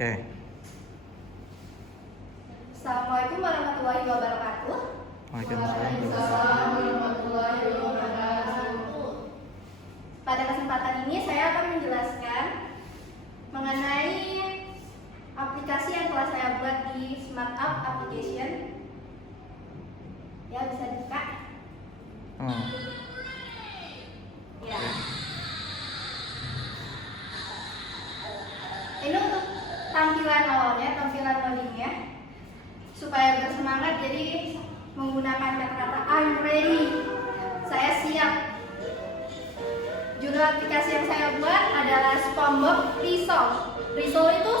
Oke. Assalamualaikum warahmatullahi wabarakatuh. Waalaikumsalam. warahmatullahi wabarakatuh. Pada kesempatan ini saya akan menjelaskan mengenai aplikasi yang telah saya buat di Smart App Application. Ya, bisa dibuka. Ya. Ini untuk tampilan awalnya, tampilan loadingnya, supaya bersemangat. Jadi menggunakan kata-kata I'm ready, saya siap. Judul aplikasi yang saya buat adalah SpongeBob Resolve. Resolve itu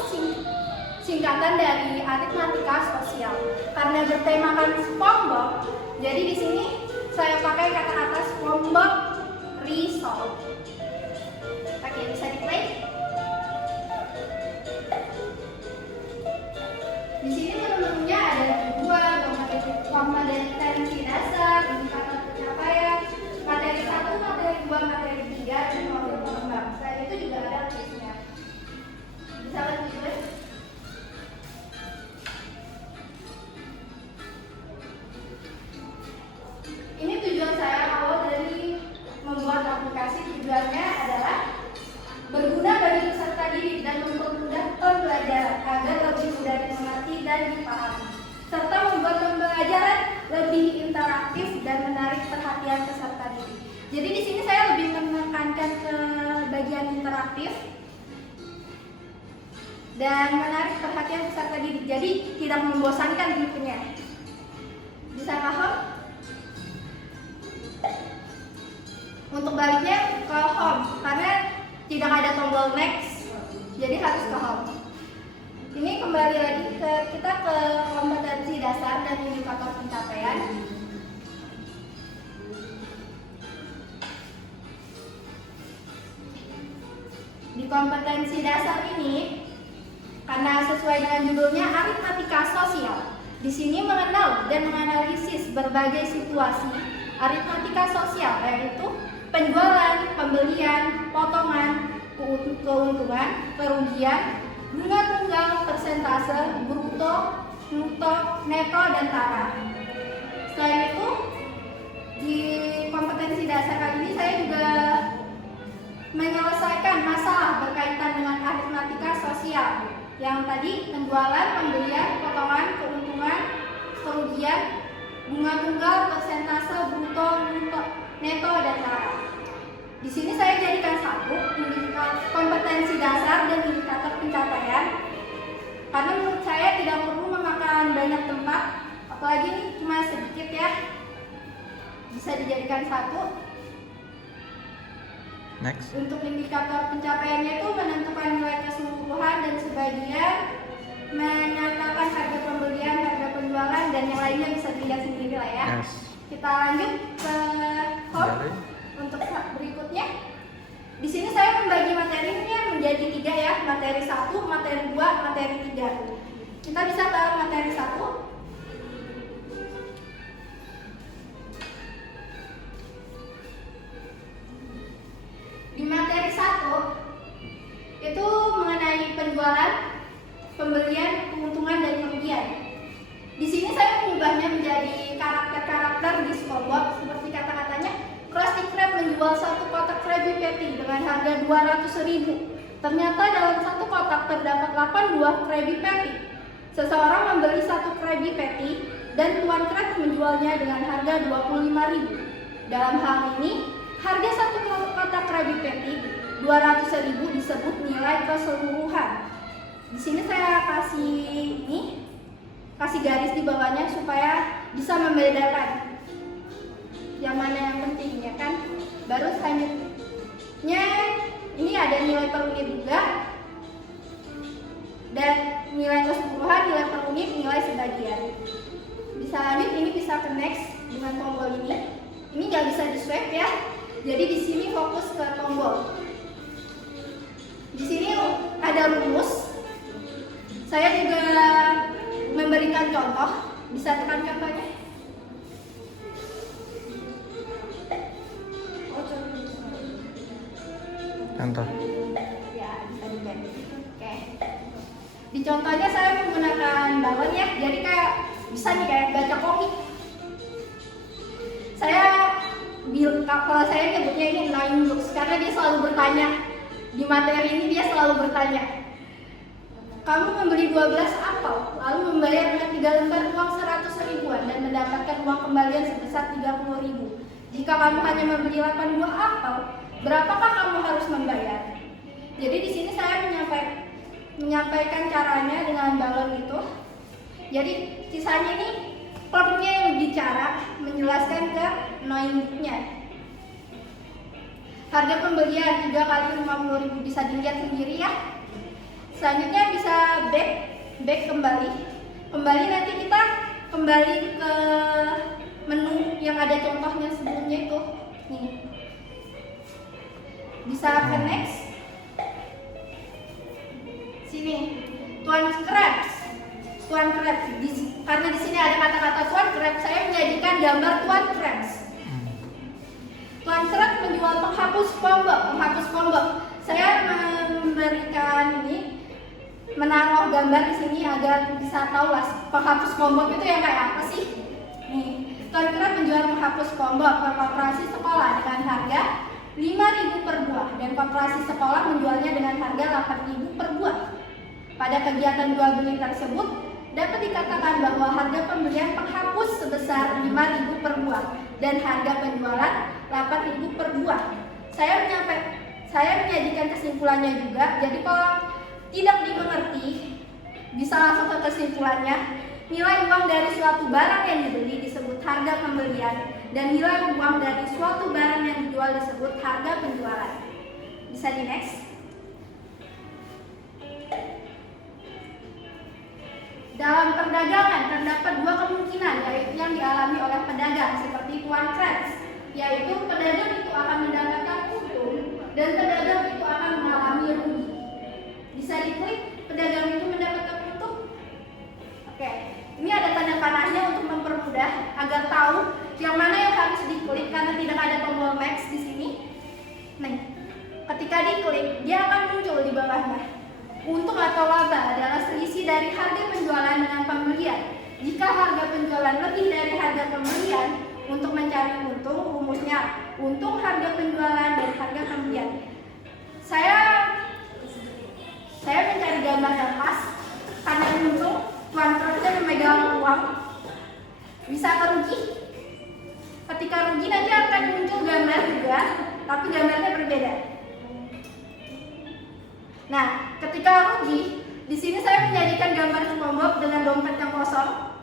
singkatan dari aritmatika sosial. Karena bertemakan SpongeBob, jadi di sini saya pakai kata-kata SpongeBob Resolve. Oke, bisa di-play. Di sini menu-menunya ada dua, kompetensi dasar, indikator pencapaian, materi 1, materi 2, materi 3, dan modul pengembang. Selain itu juga ada case-nya. Bisa lanjut, Mas? Ini tujuan saya awal dari membuat aplikasi. Tujuannya adalah berguna bagi peserta didik dan mempermudah pembelajaran agar lebih mudah dimengerti dan dipahami, serta membuat pembelajaran lebih interaktif dan menarik perhatian peserta didik. Jadi di sini saya lebih menekankan ke bagian interaktif dan menarik perhatian peserta didik. Jadi tidak membosankan tentunya. Bisa paham? Untuk baliknya ke home, karena tidak ada tombol next, jadi harus ke home. Ini kembali lagi kita ke kompetensi dasar dan indikator pencapaian. Di kompetensi dasar ini, karena sesuai dengan judulnya aritmatika sosial, di sini mengenal dan menganalisis berbagai situasi aritmatika sosial, yaitu penjualan, pembelian, potongan, keuntungan, kerugian, bunga tunggal, persentase, bruto, neto, dan tara. Selain itu, di kompetensi dasar kali ini saya juga menyelesaikan masalah berkaitan dengan aritmatika sosial, yang tadi penjualan, pembelian, potongan, keuntungan, kerugian, bunga tunggal, persentase, bruto, neto, dan tara. Di sini saya jadikan satu kompetensi dasar dan indikator pencapaian, karena menurut saya tidak perlu memakan banyak tempat, apalagi ini cuma sedikit ya, bisa dijadikan satu. Next. Untuk indikator pencapaiannya itu menentukan nilai keseluruhan dan sebagian, menyatakan harga pembelian, harga penjualan, dan yang lainnya bisa dilihat sendiri lah ya. Yes. Kita lanjut ke home. Untuk berikutnya, di sini saya membagi materinya menjadi 3 ya, materi 1, materi 2, materi 3. Kita bisa tahu materi 1. Di materi 1 itu mengenai penjualan, pembelian, keuntungan, dan kerugian. Di sini saya mengubahnya menjadi karakter-karakter di SpongeBob, seperti kata-katanya. Krusty Krab menjual satu kotak Krabby Patty dengan harga 200.000. Ternyata dalam satu kotak terdapat 8 buah Krabby Patty. Seseorang membeli satu Krabby Patty dan Tuan Krab menjualnya dengan harga 25.000. Dalam hal ini, harga satu kotak Krabby Patty 200.000 disebut nilai keseluruhan. Di sini saya kasih garis di bawahnya supaya bisa membedakan yang mana yang penting ya kan. Baru selanjutnya ini ada nilai per unit juga, dan nilai keseluruhan, nilai per unit, nilai sebagian. Bisa lanjut, ini bisa ke next dengan tombol ini. Ini nggak bisa di swipe ya, jadi di sini fokus ke tombol. Di sini ada rumus. Saya juga memberikan contoh, bisa tekan contohnya. Contoh. Ya, bisa dilihat. Oke. Di contohnya saya menggunakan balon ya, jadi kayak bisa nih kayak baca komik. Kalau saya nyebutnya ini annoying looks karena dia selalu bertanya. Di materi ini dia selalu bertanya. Kamu membeli 12 apel, lalu membayar dengan 3 lembar uang 100 ribuan dan mendapatkan uang kembalian sebesar 30 ribu. Jika kamu hanya membeli 8 buah apel, berapakah kamu harus membayar? Jadi di sini saya menyampaikan caranya dengan balon itu. Jadi sisanya ini clerknya yang bicara menjelaskan ke annoying-nya. Harga pembelian 3 kali 50.000 bisa dilihat sendiri ya. Selanjutnya bisa back kembali nanti kita kembali ke menu yang ada contohnya sebelumnya itu. Nih. Bisa ke next. Sini. Tuan Krabs. Karena di sini ada kata-kata Tuan Krabs, saya menjadikan gambar Tuan Krabs. Tuan Krabs menjual penghapus SpongeBob. Saya memberikan ini, menaruh gambar di sini agar bisa tahu lah penghapus SpongeBob itu yang kayak apa sih. Nih, Tuan Krabs menjual penghapus SpongeBob ke koperasi sekolah dengan harga 5.000 per buah dan koperasi sekolah menjualnya dengan harga 8.000 per buah. Pada kegiatan jual beli tersebut dapat dikatakan bahwa harga pembelian penghapus sebesar 5.000 per buah dan harga penjualan 8.000 per buah. Saya menyajikan kesimpulannya juga. Jadi kalau tidak dimengerti, bisa langsung ke kesimpulannya. Nilai uang dari suatu barang yang dibeli disebut harga pembelian dan nilai uang dari suatu barang yang dijual disebut harga penjualan. Bisa di next. Dalam perdagangan terdapat dua kemungkinan, yaitu yang dialami oleh pedagang seperti Tuan Krabs, yaitu pedagang itu akan mendapatkan untung dan pedagang itu akan mengalami rugi. Bisa diklik pedagang itu mendapatkan untung. Oke, ini ada tanda panahnya untuk mempermudah agar tahu yang mana yang harus diklik karena tidak ada tombol max di sini. Nah, ketika diklik dia akan muncul di bawahnya. Untung atau laba adalah selisih dari harga penjualan dengan pembelian. Jika harga penjualan lebih dari harga pembelian, untuk mencari untung, rumusnya untung harga penjualan dan harga pembelian. Saya mencari gambar yang pas karena untung Tuan Krabs memegang uang. Bisa rugi. Ketika rugi nanti akan muncul gambar juga, tapi gambarnya berbeda. Nah, ketika rugi, di sini saya menjadikan gambar SpongeBob dengan dompet yang kosong.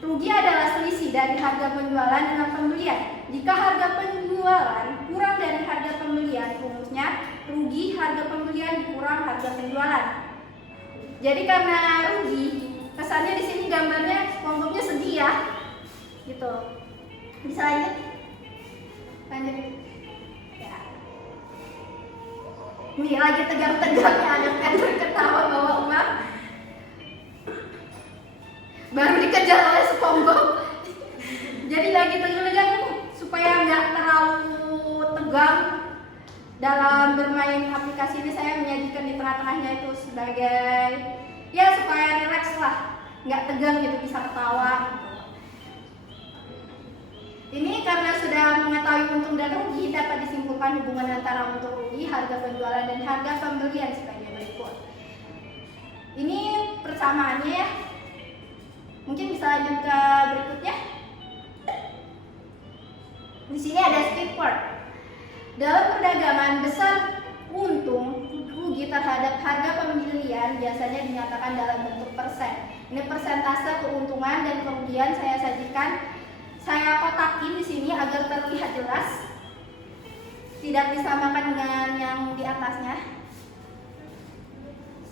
Rugi adalah selisih dari harga penjualan dengan pembelian. Jika harga penjualan kurang dari harga pembelian, rumusnya rugi harga pembelian dikurang harga penjualan. Jadi karena rugi, kesannya di sini gambarnya SpongeBob-nya sedih ya, gitu. Bisa lanjut? Ini lagi tegang-tegangnya anak-anak ketawa bawa uang. Baru dikejar oleh SpongeBob. Jadi lagi tegang-tegang supaya nggak terlalu tegang dalam bermain aplikasi ini. Saya menyajikan di tengah-tengahnya itu sebagai ya supaya rileks lah, nggak tegang gitu, bisa ketawa. Ini karena sudah mengetahui untung dan rugi, dapat disimpulkan hubungan antara untung rugi, harga penjualan dan harga pembelian sebagai berikut. Ini persamaannya ya. Mungkin bisa lanjut ke berikutnya. Di sini ada split part. Dalam perdagangan besar untung rugi terhadap harga pembelian biasanya dinyatakan dalam bentuk persen. Ini persentase keuntungan dan kerugian saya sajikan. Saya kotakin di sini agar terlihat jelas, tidak disamakan dengan yang di atasnya.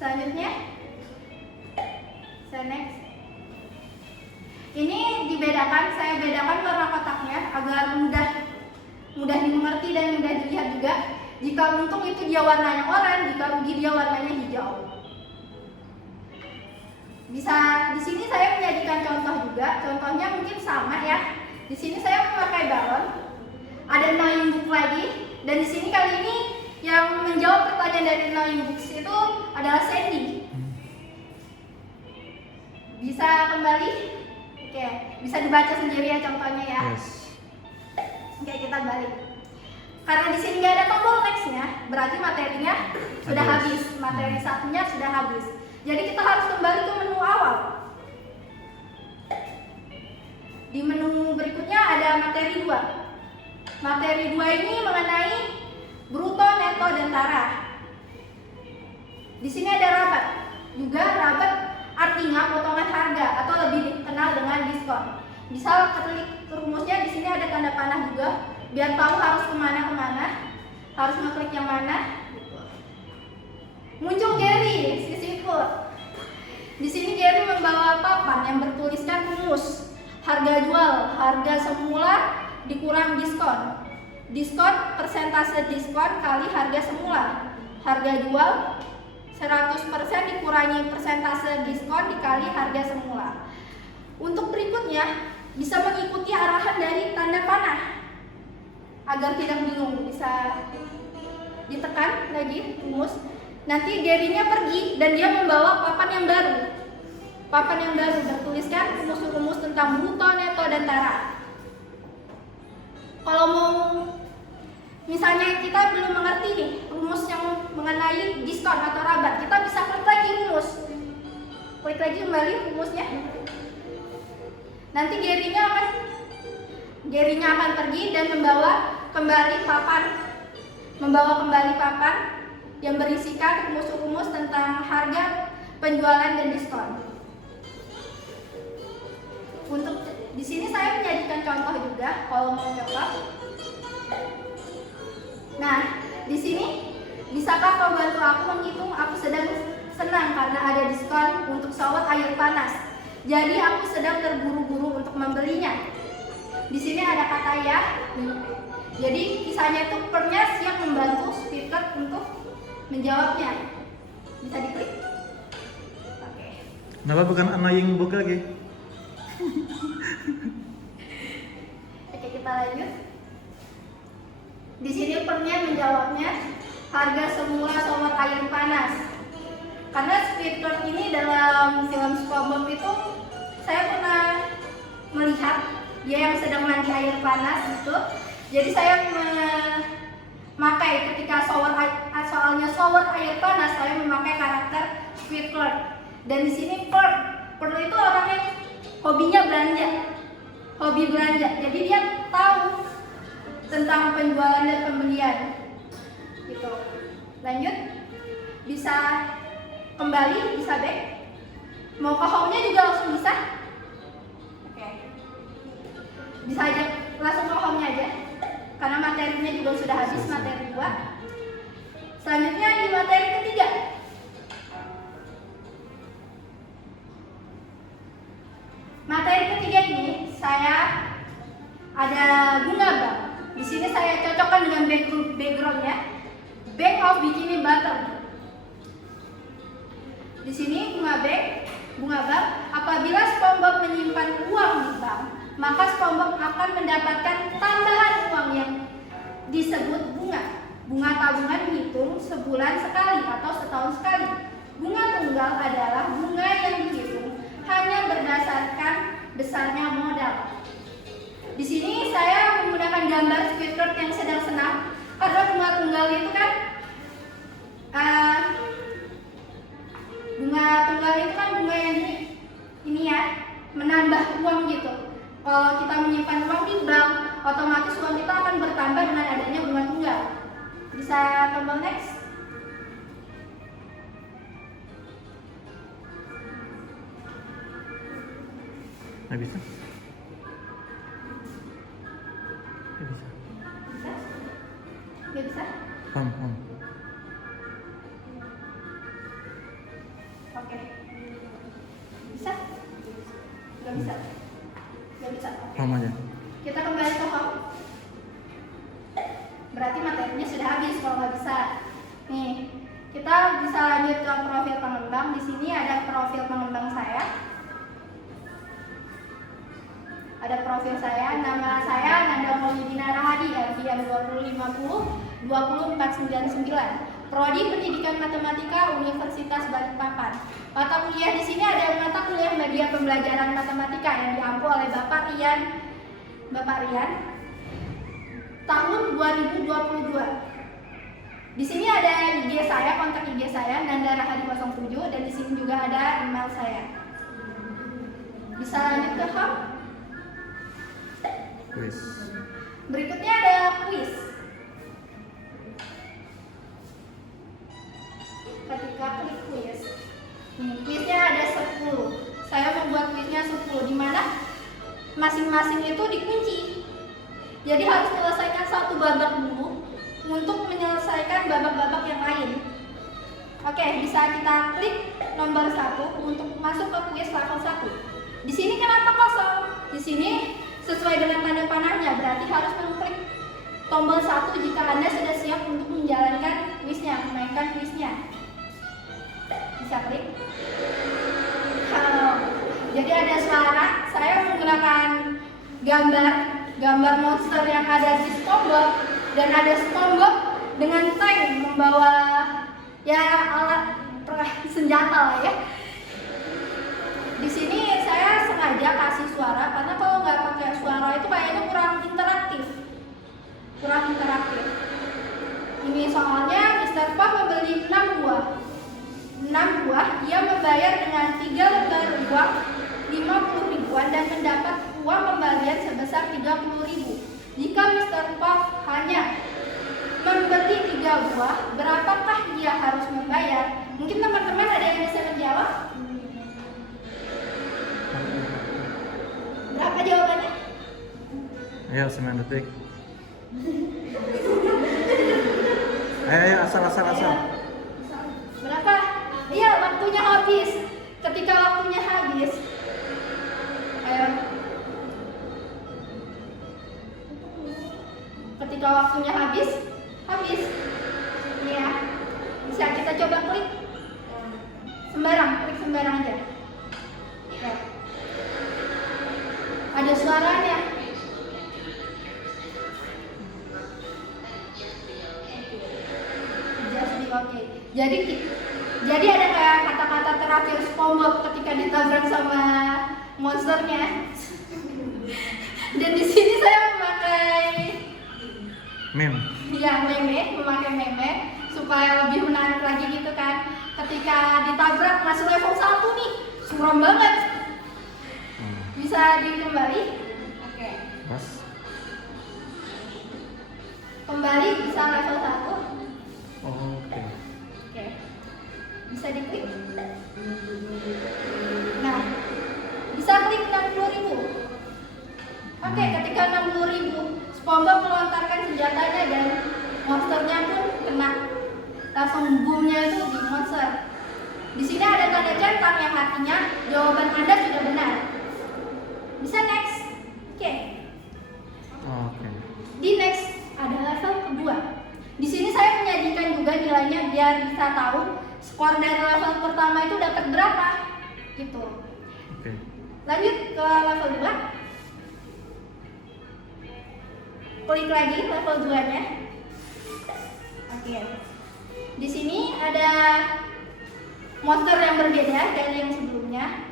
Selanjutnya, next. Ini dibedakan, saya bedakan warna kotaknya agar mudah dimengerti dan mudah dilihat juga. Jika untung itu dia warnanya oranye, jika rugi dia warnanya hijau. Bisa di sini saya menyajikan contoh juga. Contohnya mungkin sama ya. Di sini saya memakai balon, ada annoying book lagi, dan di sini kali ini yang menjawab pertanyaan dari annoying books itu adalah Sandy. Bisa kembali? Oke, bisa dibaca sendiri ya contohnya ya. Yes. Oke, kita balik. Karena di sini nggak ada tombol nextnya, berarti materinya sudah habis. Materi satunya sudah habis. Jadi kita harus kembali ke menu awal. Di menu berikutnya ada materi 2. Materi 2 ini mengenai bruto, neto, dan taraf. Di sini ada rabat. Juga rabat artinya potongan harga atau lebih dikenal dengan diskon. Misal klik rumusnya di sini ada tanda panah juga, biar tahu harus kemana-kemana, harus ngeklik yang mana. Muncul Gary, si siput. Di sini Gary membawa papan yang bertuliskan rumus harga jual, harga semula dikurang diskon. Diskon persentase diskon kali harga semula. Harga jual 100% dikurangi persentase diskon dikali harga semula. Untuk berikutnya bisa mengikuti arahan dari tanda panah agar tidak bingung, bisa ditekan lagi rumus. Nanti Gary-nya pergi dan dia membawa papan yang baru. Papan yang baru bertuliskan rumus-rumus tentang bruto, neto, dan taraf. Kalau mau misalnya kita belum mengerti nih rumus yang mengenai diskon atau rabat, kita bisa klik lagi rumus. Klik lagi kembali rumusnya. Nanti Gary-nya akan pergi dan membawa kembali papan yang berisikan rumus-rumus tentang harga, penjualan, dan diskon. Untuk di sini saya menjadikan contoh juga kalau mau contoh. Nah, di sini bisakah kau bantu aku menghitung? Aku sedang senang karena ada diskon untuk shower air panas. Jadi aku sedang terburu-buru untuk membelinya. Di sini ada kata ya. Jadi kisahnya itu Pernya siap membantu speaker untuk menjawabnya. Bisa diklik. Oke. Kenapa bukan annoying book lagi? Oke, kita lanjut. Di sini Pernya menjawabnya harga semula shower air panas. Karena Squidward ini dalam film SpongeBob itu saya pernah melihat dia yang sedang mandi air panas gitu. Jadi saya memakai ketika soalnya shower air panas, saya memakai karakter Squidward. Dan di sini Pearl itu orang yang hobinya belanja, hobi belanja. Jadi dia tahu tentang penjualan dan pembelian. Gitu. Lanjut, bisa kembali, bisa back. Mau ke home-nya juga langsung bisa. Oke. Bisa aja langsung ke home-nya aja. Karena materinya juga sudah habis, materi 2. Selanjutnya di materi ketiga. Materi ketiga ini saya ada bunga bank. Di sini saya cocokkan dengan backgroundnya, Bank of Bikini Bottom. Di sini bunga bank. Apabila SpongeBob menyimpan uang di bank, maka SpongeBob akan mendapatkan tambahan uang yang disebut bunga. Bunga tabungan dihitung sebulan sekali atau setahun sekali. Bunga tunggal adalah bunga yang dihitung hanya berdasarkan besarnya modal. Di sini saya menggunakan gambar Squidward yang sedang senang karena bunga tunggal itu kan bunga yang ini ya, menambah uang gitu. Kalau kita menyimpan uang di bank, otomatis uang kita akan bertambah dengan adanya bunga tunggal. Bisa tombol next. Nggak bisa? Nggak bisa. Bisa? Nggak bisa? Home. Oke. Bisa? Nggak bisa? Nggak bisa. Oke. Home aja. Kita kembali ke home. Berarti materinya sudah habis kalau nggak bisa. Nih, kita bisa lanjut ke profil pengembang. Di sini ada profil pengembang saya. Ada profil saya, nama saya Nanda Maulidina Rahadi, RPM 2050 20499. Prodi Pendidikan Matematika Universitas Balikpapan. Mata kuliah di sini ada mata kuliah media pembelajaran matematika yang diampu oleh Bapak Rian tahun 2022. Di sini ada IG saya, kontak IG saya Nanda Rahadi 07, dan di sini juga ada email saya. Bisa lanjut ke hub. Wis. Berikutnya ada kuis. Ketika klik kuis, kuisnya ada 10. Saya membuat kuisnya 10, di mana masing-masing itu dikunci. Jadi harus menyelesaikan satu babak dulu untuk menyelesaikan babak-babak yang lain. Oke, bisa kita klik nomor 1 untuk masuk ke kuis level 1. Di sini kenapa kosong? Di sini sesuai dengan tanda panahnya, berarti harus mengklik tombol 1 jika Anda sudah siap untuk menjalankan kuisnya, memainkan kuisnya. Bisa klik. Jadi ada suara, saya menggunakan gambar monster yang ada di SpongeBob, dan ada SpongeBob dengan tank membawa ya alat senjata lah ya. Di sini saya sengaja kasih suara karena kalau nggak pakai suara itu kayaknya kurang interaktif. Ini soalnya Mr. Puff membeli 6 buah. Ia membayar dengan 3 lembar uang 50 ribuan dan mendapat uang kembalian sebesar 30.000. Jika Mr. Puff hanya membeli 3 buah, berapakah ia harus membayar? Mungkin teman-teman ada yang bisa menjawab? Berapa jawabannya? Ayo 9 detik. Ayo asal. Berapa? Iya, waktunya habis. Ketika waktunya habis, ayo. Ketika waktunya habis. Ini ya. Bisa kita coba klik sembarang aja. Oke. Ada suaranya. Oke. Jadi ada kayak kata-kata terakhir SpongeBob ketika ditabrak sama monsternya. Dan di sini saya memakai memakai meme supaya lebih menarik lagi gitu kan. Ketika ditabrak masuk level 1 nih, suram banget. Bisa dikembali? Oke. Pas. Kembali bisa level 1. Oke. Bisa diklik. Nah, bisa klik 60.000. Oke, ketika 60.000, SpongeBob melontarkan senjatanya dan monsternya pun kena. Langsung boomnya itu di monster. Di sini ada tanda centang yang artinya jawaban Anda sudah benar. Bisa next. Oke. Di next ada level kedua. Di sini saya menyajikan juga nilainya biar bisa tahu skor dari level pertama itu dapat berapa gitu. Oke. Lanjut ke level 2. Klik lagi level 2-nya. Oke. Di sini ada monster yang berbeda dari yang sebelumnya.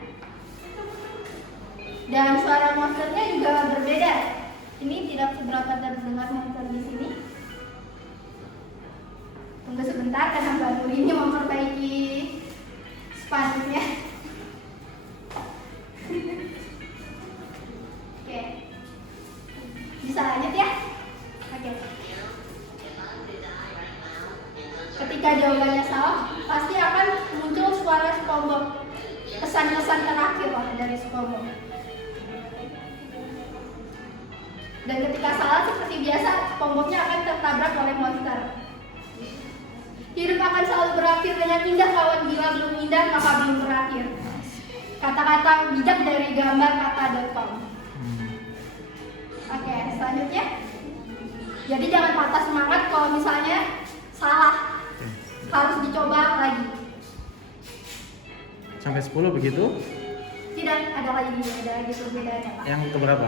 Dan suara monsternya juga berbeda. Ini tidak seberapa terdengar monster di sini. Tunggu sebentar karena Mbak Nur ini memperbaiki spanduknya. Oke. Bisa lanjut ya? Oke. Ketika jawabannya salah, pasti akan muncul suara SpongeBob. Pesan-pesan terakhir lah dari SpongeBob. Dan ketika salah seperti biasa, SpongeBob-nya akan tertabrak oleh monster. Hidup akan selalu berakhir dengan indah, kawan. Bila belum indah maka belum berakhir. Kata-kata bijak dari gambar kata.com. Oke, selanjutnya. Jadi jangan patah semangat kalau misalnya salah. Harus dicoba lagi. Sampai 10 begitu? Tidak, ada lagi perbedaannya, Pak. Yang keberapa?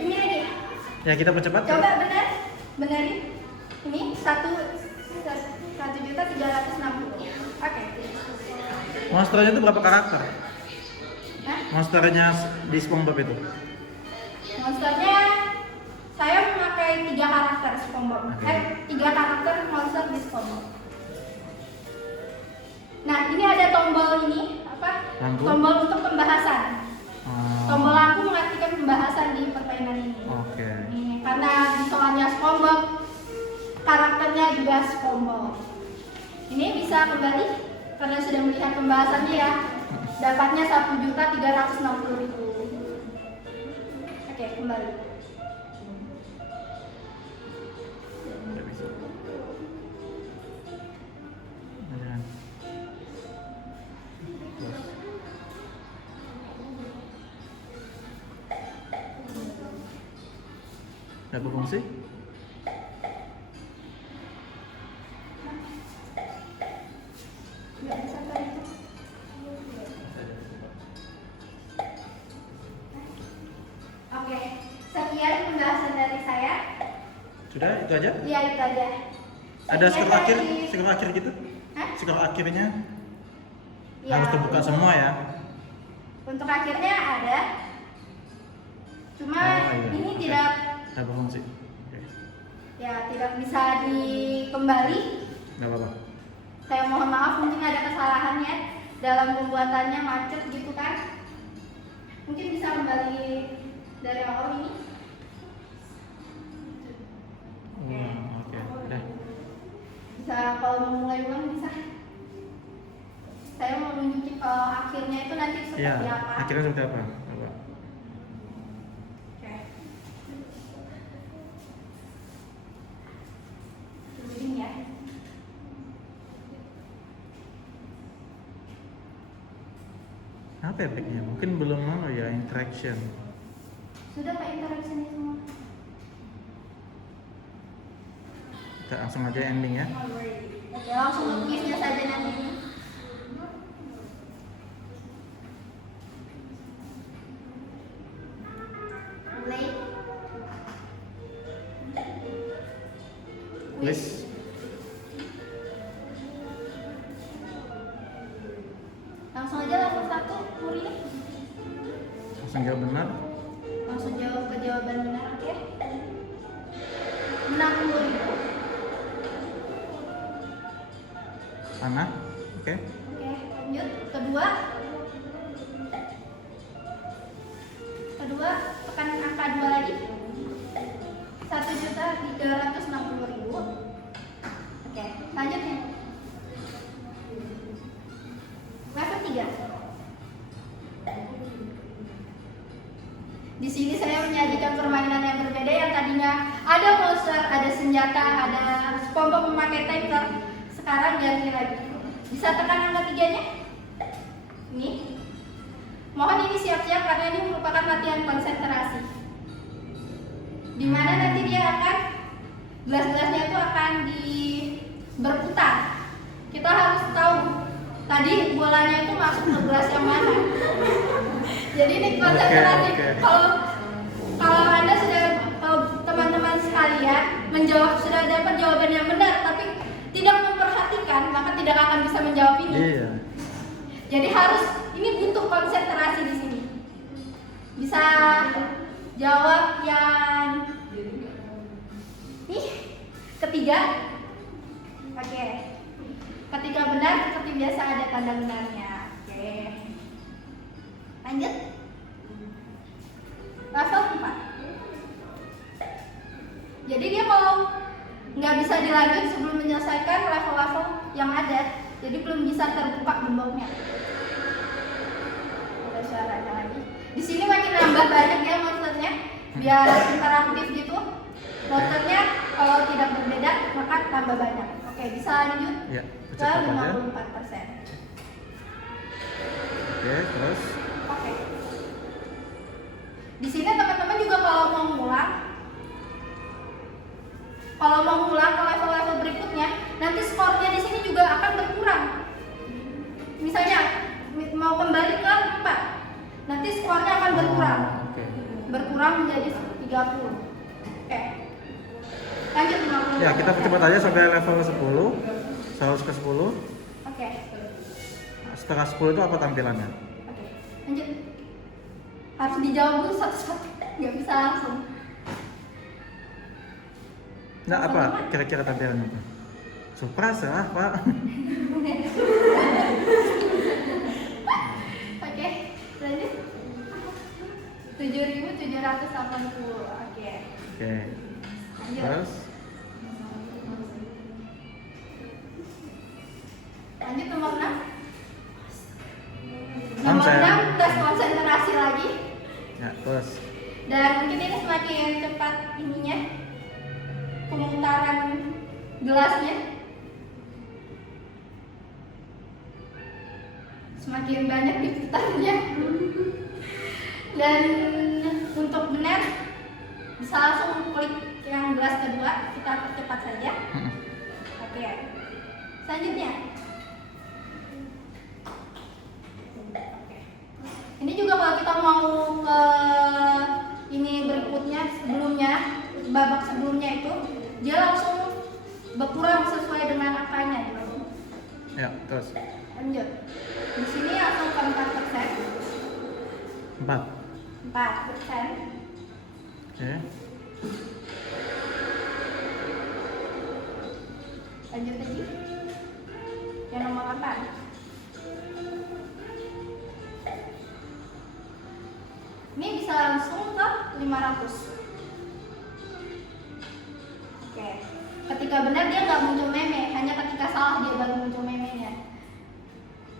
Ini lagi. Ya kita percepat. Coba benerin. Ini 1 juta 10.360.000. Oke. Monsternya itu berapa karakter? Nah, Monsternya di SpongeBob itu? monsternya saya memakai 3 karakter SpongeBob. Oke. 3 karakter monster di SpongeBob. Nah, ini ada tombol ini apa? Lampu? Tombol untuk pembahasan. Oh, Tombol lampu mengartikan pembahasan di permainan ini. Oke. Ini karena di soalnya SpongeBob, karakternya juga SpongeBob. Ini bisa kembali karena sudah melihat pembahasannya ya. Dapatnya 1.360.000. Oke, kembali. Nggak bisa. Jangan. Terus. Nggak berfungsi? Nggak bisa tarik. Oke, sekian pembahasan dari saya. Sudah, itu aja? Ya, itu aja. Ada Sekian skor akhir? dari- Skor akhir gitu? Hah? Skor akhirnya Ya, harus terbuka semua ya? Untuk akhirnya ada. Cuma Oh, iya. ini Oke. tidak Nggak berfungsi? Oke. ya tidak bisa dikembali. Nggak apa-apa. Saya mohon maaf mungkin ada kesalahannya dalam pembuatannya macet gitu kan. Mungkin bisa kembali dari awal ini. Oke. Oke, udah. Bisa kalau mau mulai ulang bisa. Saya mau nunjukin kalau akhirnya itu nanti seperti Iya, apa. akhirnya seperti apa? Coba. Oke. Tungguin ya. Apa efeknya? Mungkin belum mau ya interaction. Sudah Pak interaksinya semua. Kita langsung aja ending ya. Oke, langsung lukisnya saja nanti. Mulai. Please. Langsung aja level 1 Muri. Langsung jawab benar. Langsung jawab ke jawaban benar, oke? 60.000. Panah. Oke. Oke, lanjut. Kedua, tekan angka 2 lagi. 1.360.000. Oke, lanjutnya. Level 3. Di sini saya menyajikan permainan yang berbeda yang tadinya ada monster, ada senjata, ada SpongeBob memakai tanker. Sekarang ganti lagi. Bisa tekan angka 3-nya? Ini. Mohon ini siap-siap karena ini merupakan latihan konsentrasi. Di mana nanti dia akan gelas-gelasnya itu akan berputar. Kita harus tahu tadi bolanya itu masuk ke gelas yang mana. Jadi ini konsentrasi. Oke. Kalau Anda kalau teman-teman sekalian sudah dapat jawaban yang benar tapi tidak memperhatikan, maka tidak akan bisa menjawab ini. Iya. Jadi ini butuh konsentrasi di sini. Bisa jawab yang ketiga. Oke. Ketika benar seperti biasa ada tanda benarnya. Oke. Lanjut. Level 4. Jadi dia kalau nggak bisa dilanjut sebelum menyelesaikan level-level yang ada, jadi belum bisa terbuka gemboknya. Ada suaranya lagi. Di sini makin nambah banyak ya monsternya, biar interaktif gitu. Monsternya kalau tidak berbeda maka tambah banyak. Oke, bisa lanjut Ya, ke cepat aja. 54%. Oke, terus. Oke. Di sini teman-teman juga kalau mau ngulang ke level-level berikutnya, nanti skornya di sini juga akan berkurang. Misalnya mau kembali ke 4, nanti skornya akan berkurang. Oke. Berkurang menjadi 30. Oke. Lanjut 50. Ya, kita percepat aja sampai level 10. 100 ke 10. Oke. Setelah 10 itu apa tampilannya? Oke. Lanjut. Harus dijawab dulu satu-satu. Nggak bisa langsung. Nggak apa kira-kira tampilannya apa? Surprise lah Pak. Oke. Lanjut. 7.780. Oke. Oke. Lanjut. Terus Lanjut nomor 6. Enam, Nomor saya. 6 tes konsentrasi lagi. ya terus. Dan mungkin ini semakin cepat ininya pemutaran gelasnya. Semakin banyak diputarnya. Dan untuk benar bisa langsung klik yang gelas kedua, kita percepat saja. Oke. Selanjutnya. Ini juga kalau kita mau ke ini berikutnya babak sebelumnya itu dia langsung berkurang sesuai dengan angkanya gitu. Ya, terus. Lanjut. Di sini langsung ke 4%. 4. 4%. Oke. Lanjut lagi. Yang nomor 8. Ini bisa langsung ke 500. Oke. Ketika benar dia nggak muncul meme, hanya ketika salah dia baru muncul memenya.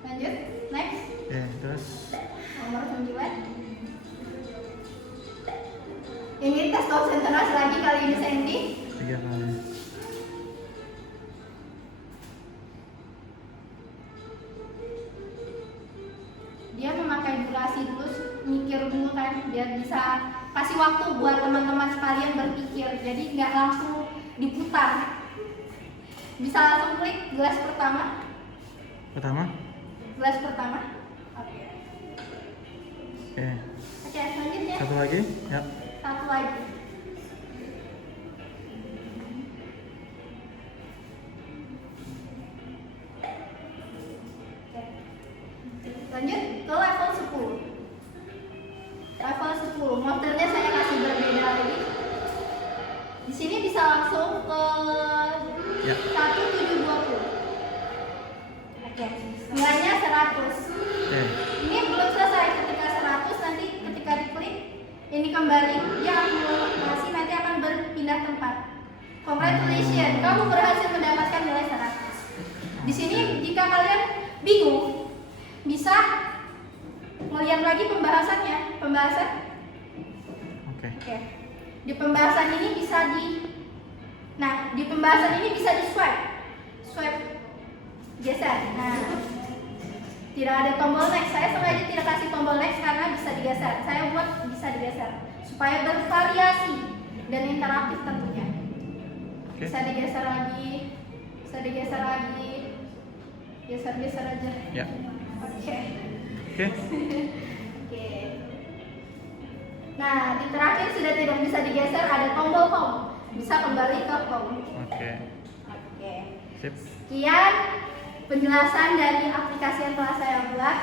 Lanjut, next. Oke, terus. Nomor 9. Ini tes konsentrasi lagi, kali ini Sandy. 3 kali. Dia memakai durasi dulu, mikir dulu kan, biar bisa kasih waktu buat teman-teman sekalian berpikir. Jadi nggak langsung diputar. Bisa langsung klik gelas pertama. Gelas pertama. Oke. Oke. Oke, selanjutnya. Satu lagi. Ya. Satu lagi. Oke. Lanjut ke level 10. Level 10. Modelnya saya kasih berbeda lagi. Di sini bisa langsung ke Ya. 1720. Oke. Nilainya 100. Oke. Ini belum selesai. Ketika 100 nanti ketika diklik ini kembali, dia akumulasi nanti akan berpindah tempat. Congratulations, kamu berhasil mendapatkan nilai 100. Di sini jika kalian bingung, bisa melihat lagi pembahasan. Oke. Oke. Di pembahasan ini bisa di pembahasan ini bisa di swipe geser. Nah, tidak ada tombol next. Saya sengaja tidak kasih tombol next karena bisa digeser. Saya buat bisa digeser supaya bervariasi dan interaktif tentunya. Oke. Bisa digeser lagi, geser aja. Ya. Oke. Oke. Oke. Nah, di terakhir sudah tidak bisa digeser, ada tombol home. Bisa kembali ke home. Oke. Oke. Sip. Sekian penjelasan dari aplikasi yang telah saya buat.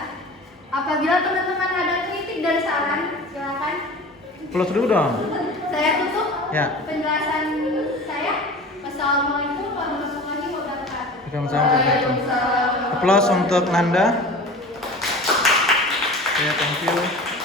Apabila teman-teman ada kritik dan saran, silakan. Close dulu dong. Saya tutup Ya. penjelasan saya. Wassalamualaikum warahmatullahi wabarakatuh. Waalaikumsalam. Applause untuk Nanda. Ya, thank you.